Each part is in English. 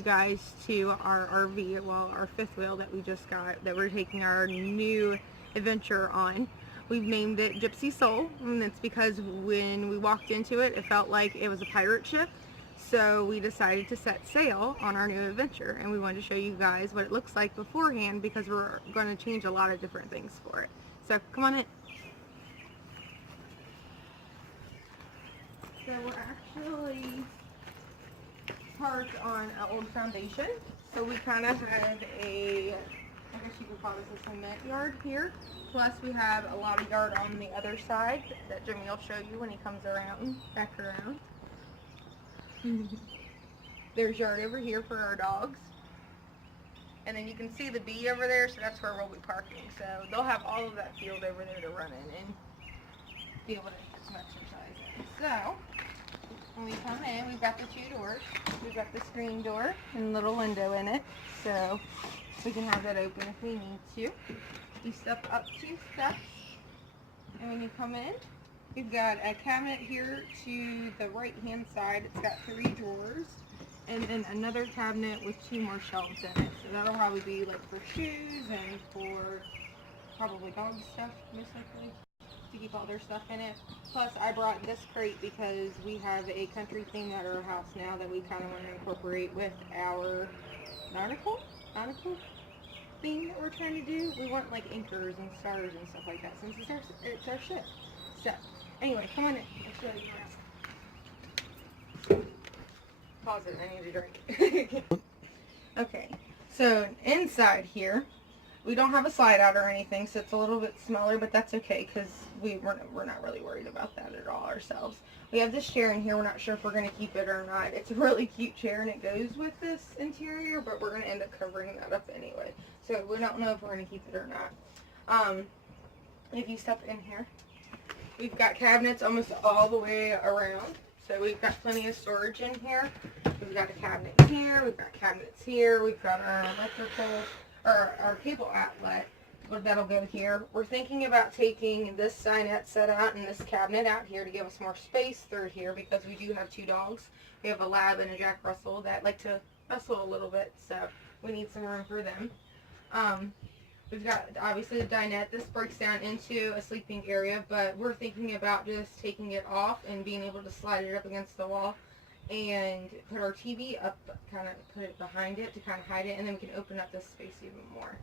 you guys to our RV, well, our fifth wheel that we just got, that we're taking our new adventure on. We've named it Gypsy Soul, and it's because when we walked into it, it felt like it was a pirate ship. So we decided to set sail on our new adventure, and we wanted to show you guys what it looks like beforehand, because we're going to change a lot of different things for it. So come on in. So we're actually parked on an old foundation. So we kind of have a, I guess you could call this a cement yard here. Plus we have a lot of yard on the other side that Jimmy will show you when he comes around, back around. There's yard over here for our dogs. And then you can see the bee over there, so that's where we'll be parking. So they'll have all of that field over there to run in and be able to get some exercise in. So when we come in, we've got the two doors. We've got the screen door and a little window in it, so we can have that open if we need to. You step up 2 steps, and when you come in, we've got a cabinet here to the right hand side. It's got 3 drawers, and then another cabinet with 2 more shelves in it. So that'll probably be like for shoes and for probably dog stuff, most likely, to keep all their stuff in it. Plus I brought this crate because we have a country theme at our house now that we kind of want to incorporate with our nautical theme that we're trying to do. We want like anchors and stars and stuff like that since it's our ship. So anyway, come on in. Let's show you around. Pause it, I need a drink. Okay, so inside here, we don't have a slide out or anything, so it's a little bit smaller, but that's okay because we're not really worried about that at all ourselves. We have this chair in here. We're not sure if we're going to keep it or not. It's a really cute chair, and it goes with this interior, but we're going to end up covering that up anyway. So we don't know if we're going to keep it or not. If you step in here, we've got cabinets almost all the way around. So we've got plenty of storage in here. We've got a cabinet here. We've got cabinets here. We've got our electrical, or our cable outlet, that'll go here. We're thinking about taking this dinette set out and this cabinet out here to give us more space through here, because we do have 2 dogs. We have a lab and a Jack Russell that like to wrestle a little bit, so we need some room for them. We've got obviously the dinette. This breaks down into a sleeping area, but we're thinking about just taking it off and being able to slide it up against the wall and put our TV up, kind of put it behind it to kind of hide it, and then we can open up this space even more.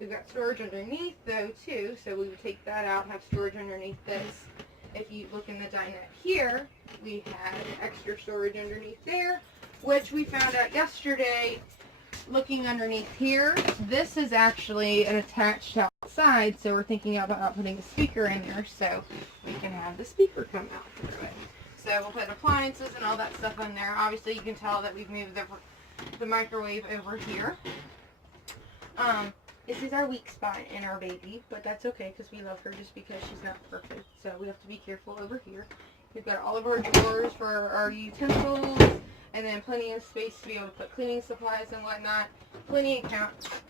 We've got storage underneath though too, so we would take that out, have storage underneath this. If you look in the dinette here, we have extra storage underneath there, which we found out yesterday looking underneath here. This is actually an attached outside, so we're thinking about putting a speaker in there so we can have the speaker come out through it. So we'll put appliances and all that stuff in there. Obviously you can tell that we've moved the microwave over here. This is our weak spot in our baby, but that's okay because we love her just because she's not perfect. So we have to be careful over here. We've got all of our drawers for our utensils, and then plenty of space to be able to put cleaning supplies and whatnot. Plenty of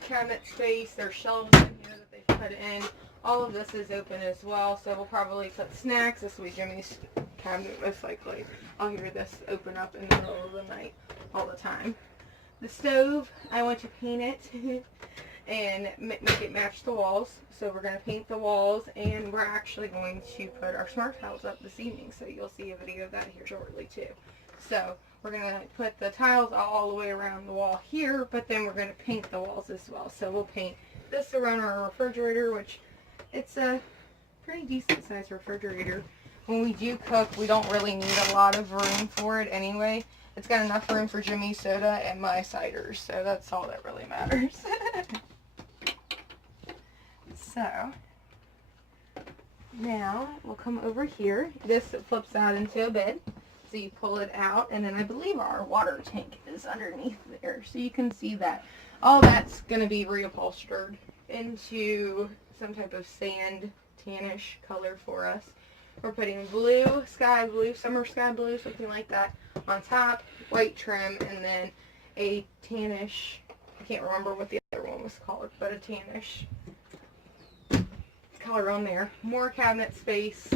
cabinet space. There's shelves in here that they've put in. All of this is open as well, so we'll probably put snacks. This will be Jimmy's cabinet most likely. I'll hear this open up in the middle of the night all the time. The stove, I want to paint it and make it match the walls. So we're going to paint the walls, and we're actually going to put our smart tiles up this evening, so you'll see a video of that here shortly too. So we're going to put the tiles all the way around the wall here, but then we're going to paint the walls as well. So we'll paint this around our refrigerator, which it's a pretty decent sized refrigerator. When we do cook, we don't really need a lot of room for it anyway. It's got enough room for Jimmy's soda and my ciders, so that's all that really matters. So now we'll come over here. This flips out into a bed, so you pull it out, and then I believe our water tank is underneath there, so you can see that all that's going to be reupholstered into some type of sand tannish color for us. We're putting blue, sky blue, summer sky blue, something like that on top, white trim, and then a tannish, I can't remember what the other one was called, but a tannish color on there. More cabinet space.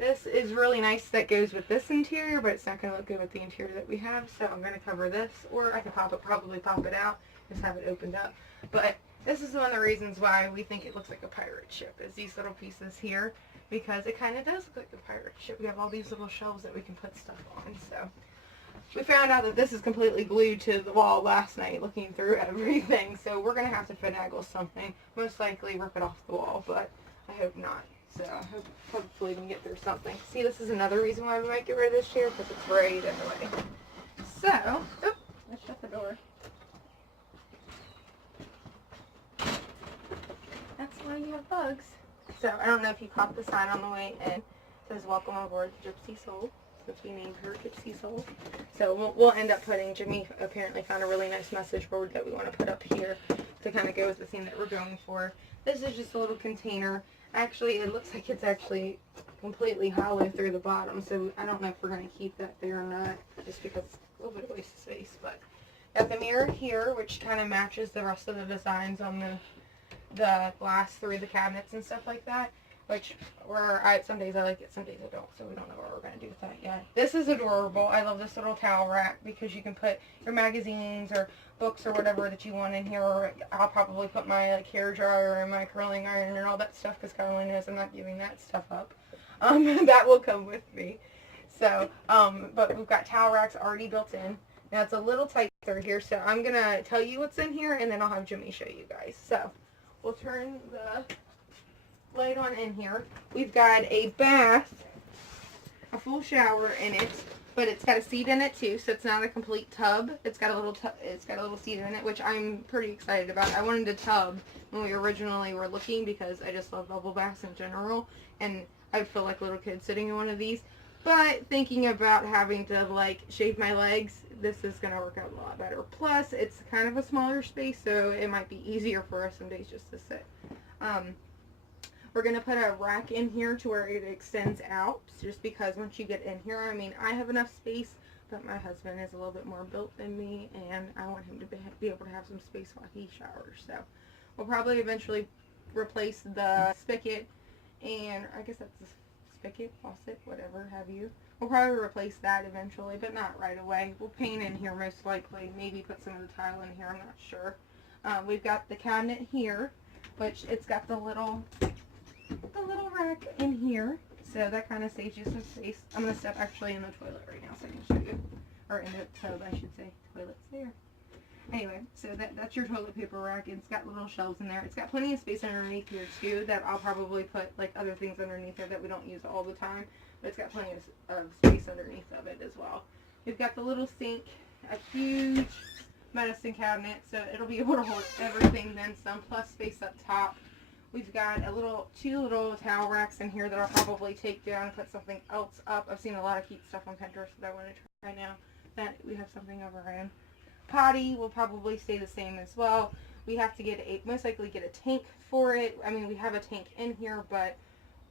This is really nice that goes with this interior, but it's not going to look good with the interior that we have, so I'm going to cover this, or I could probably pop it out, just have it opened up. But this is one of the reasons why we think it looks like a pirate ship, is these little pieces here, because it kind of does look like a pirate ship. We have all these little shelves that we can put stuff on, so. We found out that this is completely glued to the wall last night looking through everything, so we're going to have to finagle something. Most likely rip it off the wall, but I hope not. So I hope hopefully we can get through something. See, this is another reason why we might get rid of this chair, because it's right in the way. So, let's shut the door. That's why you have bugs. So I don't know if you caught the sign on the way in. It says, "Welcome aboard Gypsy Soul." So we named her Gypsy Soul. So we'll end up putting, Jimmy apparently found a really nice message board that we want to put up here to kind of go with the theme that we're going for. This is just a little container. Actually, it looks like it's actually completely hollow through the bottom, so I don't know if we're going to keep that there or not, just because it's a little bit of waste of space. But got the mirror here, which kind of matches the rest of the designs on the glass through the cabinets and stuff like that. Which, some days I like it, some days I don't, so we don't know what we're going to do with that yet. This is adorable. I love this little towel rack because you can put your magazines or books or whatever that you want in here, or I'll probably put my hair dryer and my curling iron and all that stuff, because Kylie knows I'm not giving that stuff up. That will come with me. So, but we've got towel racks already built in. Now it's a little tight through here, so I'm going to tell you what's in here, and then I'll have Jimmy show you guys. So, we'll turn the light on in here. We've got a bath, a full shower in it, but it's got a seat in it too, so it's not a complete tub. It's got a little seat in it, which I'm pretty excited about. I wanted a tub when we originally were looking, because I just love bubble baths in general, and I feel like a little kid sitting in one of these. But thinking about having to like shave my legs, this is going to work out a lot better. Plus, it's kind of a smaller space, so it might be easier for us some days just to sit. We're going to put a rack in here to where it extends out, just because once you get in here, I mean, I have enough space, but my husband is a little bit more built than me, and I want him to be able to have some space while he showers. So we'll probably eventually replace the spigot, and I guess that's the spigot, faucet, whatever have you. We'll probably replace that eventually, but not right away. We'll paint in here most likely, maybe put some of the tile in here, I'm not sure. We've got the cabinet here, which it's got the little rack in here, so that kind of saves you some space. I'm going to step actually in the toilet right now so I can show you, or in the tub I should say. Toilet's there. Anyway, so that's your toilet paper rack. It's got little shelves in there. It's got plenty of space underneath here too, that I'll probably put like other things underneath there that we don't use all the time, but it's got plenty of space underneath of it as well. We've got the little sink, a huge medicine cabinet, so it'll be able to hold everything, then some, plus space up top. We've got two little towel racks in here that I'll probably take down and put something else up. I've seen a lot of cute stuff on Pinterest that I want to try now that we have something over in. Potty will probably stay the same as well. We have to most likely get a tank for it. I mean, we have a tank in here, but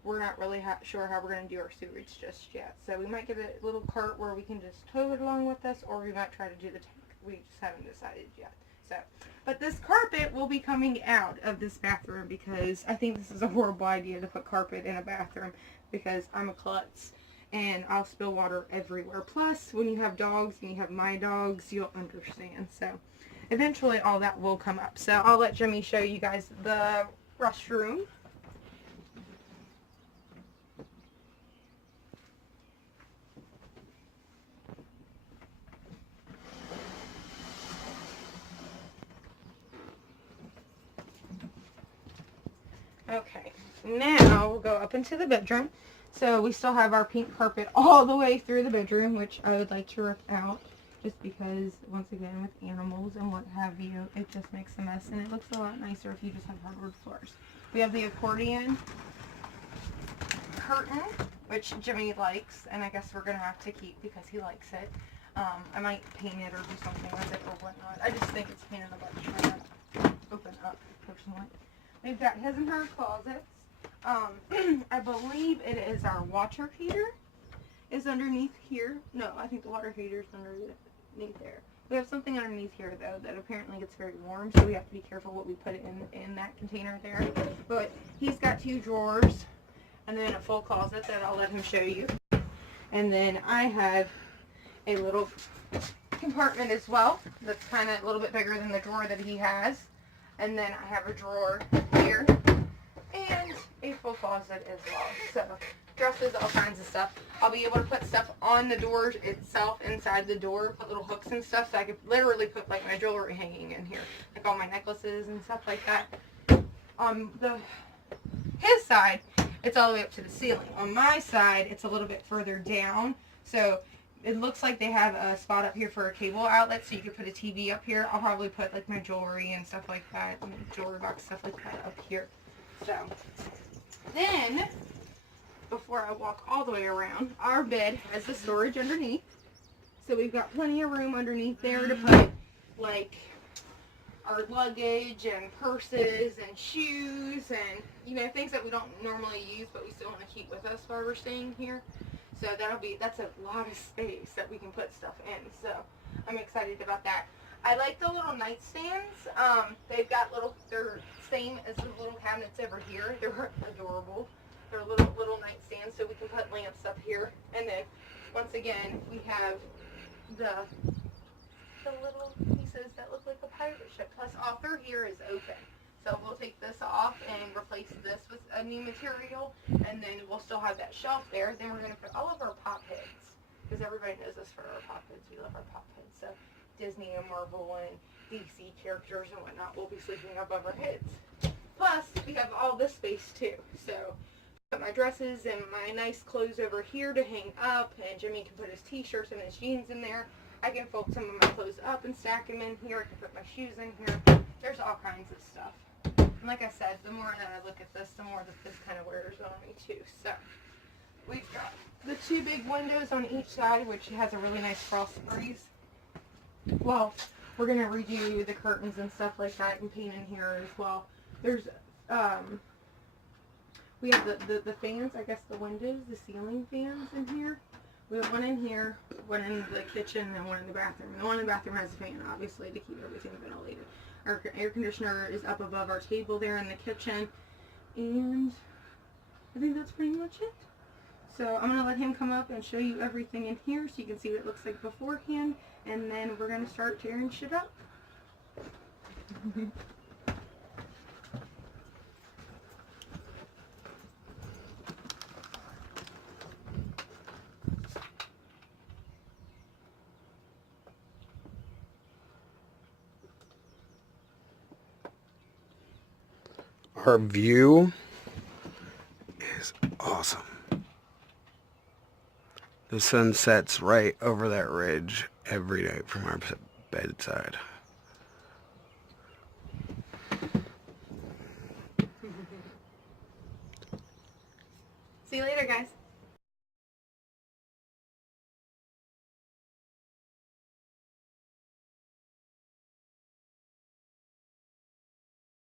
we're not really sure how we're going to do our sewage just yet. So we might get a little cart where we can just tow it along with us, or we might try to do the tank. We just haven't decided yet. So, but this carpet will be coming out of this bathroom, because I think this is a horrible idea to put carpet in a bathroom, because I'm a klutz and I'll spill water everywhere. Plus, when you have dogs and you have my dogs, you'll understand. So eventually all that will come up. So I'll let Jimmy show you guys the restroom. Okay, now we'll go up into the bedroom. So we still have our pink carpet all the way through the bedroom, which I would like to rip out, just because, once again, with animals and what have you, it just makes a mess, and it looks a lot nicer if you just have hardwood floors. We have the accordion curtain, which Jimmy likes, and I guess we're going to have to keep because he likes it. I might paint it or do something with it or whatnot. I just think it's a pain in the butt to try to open up, personally. We've got his and her closets. I believe it is our water heater is underneath here. No, I think the water heater is underneath there. We have something underneath here, though, that apparently gets very warm, so we have to be careful what we put in that container there. But he's got two drawers, and then a full closet that I'll let him show you. And then I have a little compartment as well that's kind of a little bit bigger than the drawer that he has. And then I have a drawer here and a full closet as well. So dresses, all kinds of stuff. I'll be able to put stuff on the door itself, inside the door, put little hooks and stuff, so I could literally put like my jewelry hanging in here, like all my necklaces and stuff like that. On his side, it's all the way up to the ceiling. On my side, it's a little bit further down, so it looks like they have a spot up here for a cable outlet, so you could put a TV up here. I'll probably put like my jewelry and stuff like that, and jewelry box, stuff like that up here. So then, before I walk all the way around, our bed has the storage underneath. So we've got plenty of room underneath there to put like our luggage and purses and shoes and, you know, things that we don't normally use but we still want to keep with us while we're staying here. So that's a lot of space that we can put stuff in. So I'm excited about that. I like the little nightstands. They've got they're same as the little cabinets over here. They're adorable. They're little nightstands, so we can put lamps up here. And then, once again, we have the little pieces that look like a pirate ship. Plus, all through here is open. So we'll take this off and replace this with a new material, and then we'll still have that shelf there. Then we're going to put all of our pop heads, because everybody knows us for our pop heads. We love our pop heads. So Disney and Marvel and DC characters and whatnot will be sleeping above our heads. Plus, we have all this space too. So put my dresses and my nice clothes over here to hang up, and Jimmy can put his t-shirts and his jeans in there. I can fold some of my clothes up and stack them in here. I can put my shoes in here. There's all kinds of stuff. And like I said, the more that I look at this, the more that this kind of wears on me too. So we've got the two big windows on each side, which has a really nice frost breeze. Well, we're going to redo the curtains and stuff like that and paint in here as well. There's we have the fans, I guess the windows, the ceiling fans in here. We have one in here, one in the kitchen, and one in the bathroom. And the one in the bathroom has a fan, obviously, to keep everything ventilated. Our air conditioner is up above our table there in the kitchen. And I think that's pretty much it. So I'm going to let him come up and show you everything in here so you can see what it looks like beforehand. And then we're going to start tearing shit up. Our view is awesome. The sun sets right over that ridge every night from our bedside. See you later, guys.